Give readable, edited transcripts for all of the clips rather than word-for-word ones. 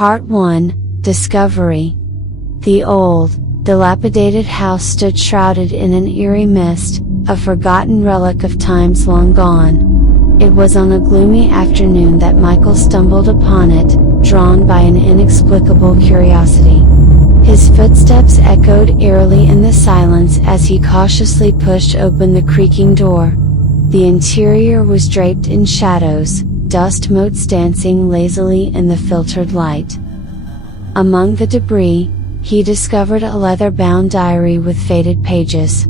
Part 1, Discovery. The old, dilapidated house stood shrouded in an eerie mist, a forgotten relic of times long gone. It was on a gloomy afternoon that Michael stumbled upon it, drawn by an inexplicable curiosity. His footsteps echoed eerily in the silence as he cautiously pushed open the creaking door. The interior was draped in shadows, dust motes dancing lazily in the filtered light. Among the debris, he discovered a leather-bound diary with faded pages.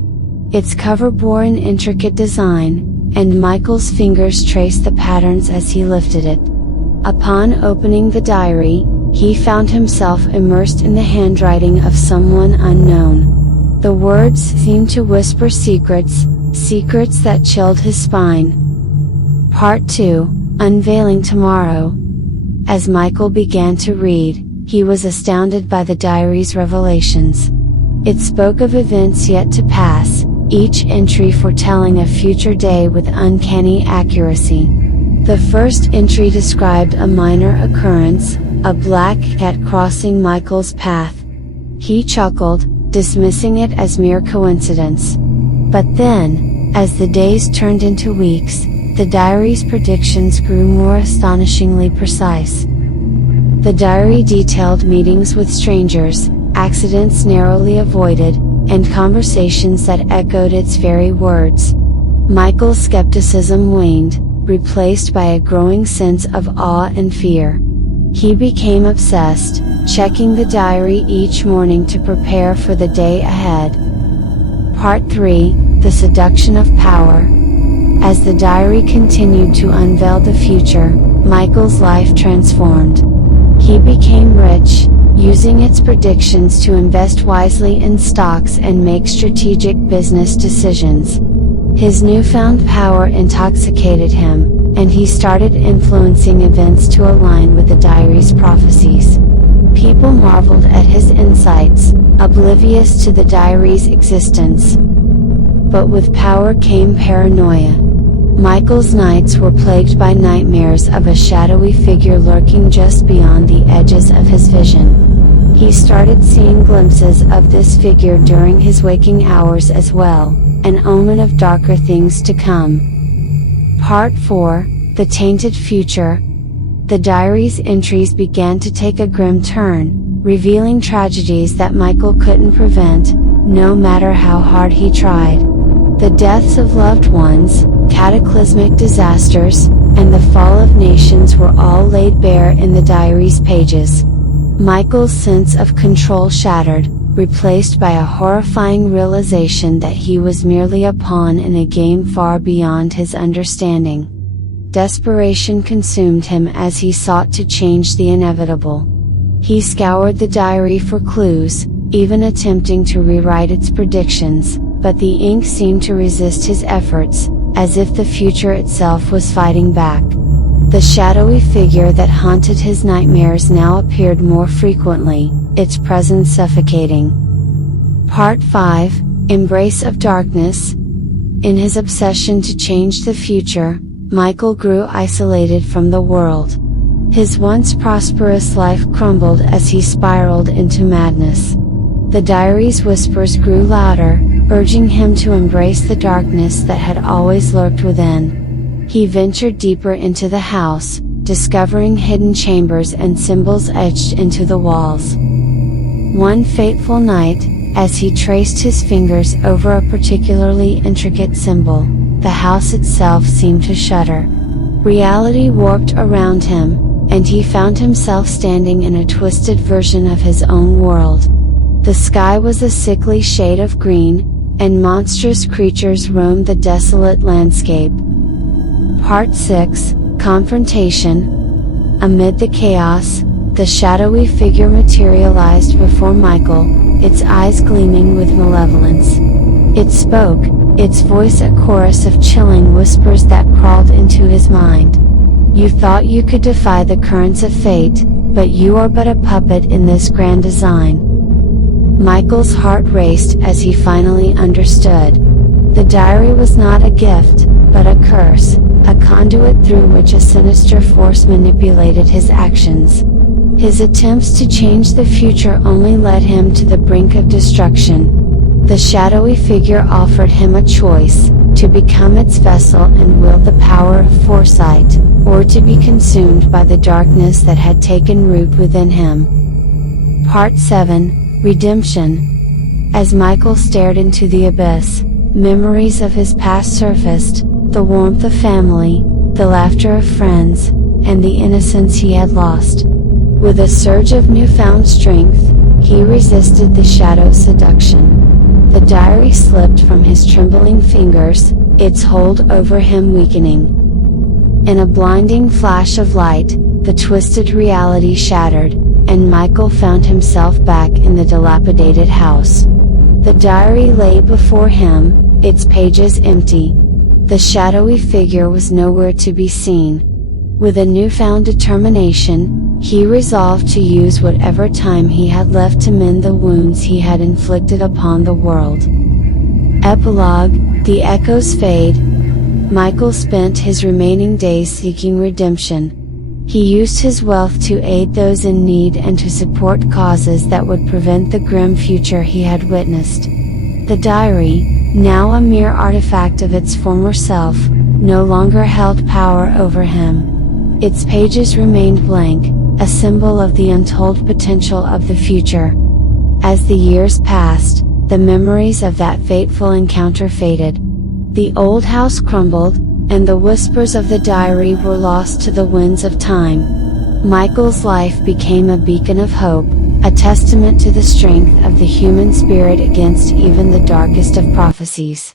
Its cover bore an intricate design, and Michael's fingers traced the patterns as he lifted it. Upon opening the diary, he found himself immersed in the handwriting of someone unknown. The words seemed to whisper secrets that chilled his spine. Part 2, Unveiling Tomorrow. As Michael began to read, he was astounded by the diary's revelations. It spoke of events yet to pass, each entry foretelling a future day with uncanny accuracy. The first entry described a minor occurrence, a black cat crossing Michael's path. He chuckled, dismissing it as mere coincidence. But then, as the days turned into weeks, the diary's predictions grew more astonishingly precise. The diary detailed meetings with strangers, accidents narrowly avoided, and conversations that echoed its very words. Michael's skepticism waned, replaced by a growing sense of awe and fear. He became obsessed, checking the diary each morning to prepare for the day ahead. Part 3, The Seduction of Power. As the diary continued to unveil the future, Michael's life transformed. He became rich, using its predictions to invest wisely in stocks and make strategic business decisions. His newfound power intoxicated him, and he started influencing events to align with the diary's prophecies. People marveled at his insights, oblivious to the diary's existence. But with power came paranoia. Michael's nights were plagued by nightmares of a shadowy figure lurking just beyond the edges of his vision. He started seeing glimpses of this figure during his waking hours as well, an omen of darker things to come. Part 4, The Tainted Future. The diary's entries began to take a grim turn, revealing tragedies that Michael couldn't prevent, no matter how hard he tried. The deaths of loved ones, cataclysmic disasters, and the fall of nations were all laid bare in the diary's pages. Michael's sense of control shattered, replaced by a horrifying realization that he was merely a pawn in a game far beyond his understanding. Desperation consumed him as he sought to change the inevitable. He scoured the diary for clues, even attempting to rewrite its predictions, but the ink seemed to resist his efforts, as if the future itself was fighting back. The shadowy figure that haunted his nightmares now appeared more frequently, its presence suffocating. Part 5, Embrace of Darkness. In his obsession to change the future, Michael grew isolated from the world. His once prosperous life crumbled as he spiraled into madness. The diary's whispers grew louder, urging him to embrace the darkness that had always lurked within. He ventured deeper into the house, discovering hidden chambers and symbols etched into the walls. One fateful night, as he traced his fingers over a particularly intricate symbol, the house itself seemed to shudder. Reality warped around him, and he found himself standing in a twisted version of his own world. The sky was a sickly shade of green, and monstrous creatures roamed the desolate landscape. Part 6, Confrontation. Amid the chaos, the shadowy figure materialized before Michael, its eyes gleaming with malevolence. It spoke, its voice a chorus of chilling whispers that crawled into his mind. You thought you could defy the currents of fate, but you are but a puppet in this grand design. Michael's heart raced as he finally understood. The diary was not a gift, but a curse, a conduit through which a sinister force manipulated his actions. His attempts to change the future only led him to the brink of destruction. The shadowy figure offered him a choice: to become its vessel and wield the power of foresight, or to be consumed by the darkness that had taken root within him. Part 7, Redemption. As Michael stared into the abyss, memories of his past surfaced, the warmth of family, the laughter of friends, and the innocence he had lost. With a surge of newfound strength, he resisted the shadow's seduction. The diary slipped from his trembling fingers, its hold over him weakening. In a blinding flash of light, the twisted reality shattered, and Michael found himself back in the dilapidated house. The diary lay before him, its pages empty. The shadowy figure was nowhere to be seen. With a newfound determination, he resolved to use whatever time he had left to mend the wounds he had inflicted upon the world. Epilogue: The echoes fade. Michael spent his remaining days seeking redemption. He used his wealth to aid those in need and to support causes that would prevent the grim future he had witnessed. The diary, now a mere artifact of its former self, no longer held power over him. Its pages remained blank, a symbol of the untold potential of the future. As the years passed, the memories of that fateful encounter faded. The old house crumbled, and the whispers of the diary were lost to the winds of time. Michael's life became a beacon of hope, a testament to the strength of the human spirit against even the darkest of prophecies.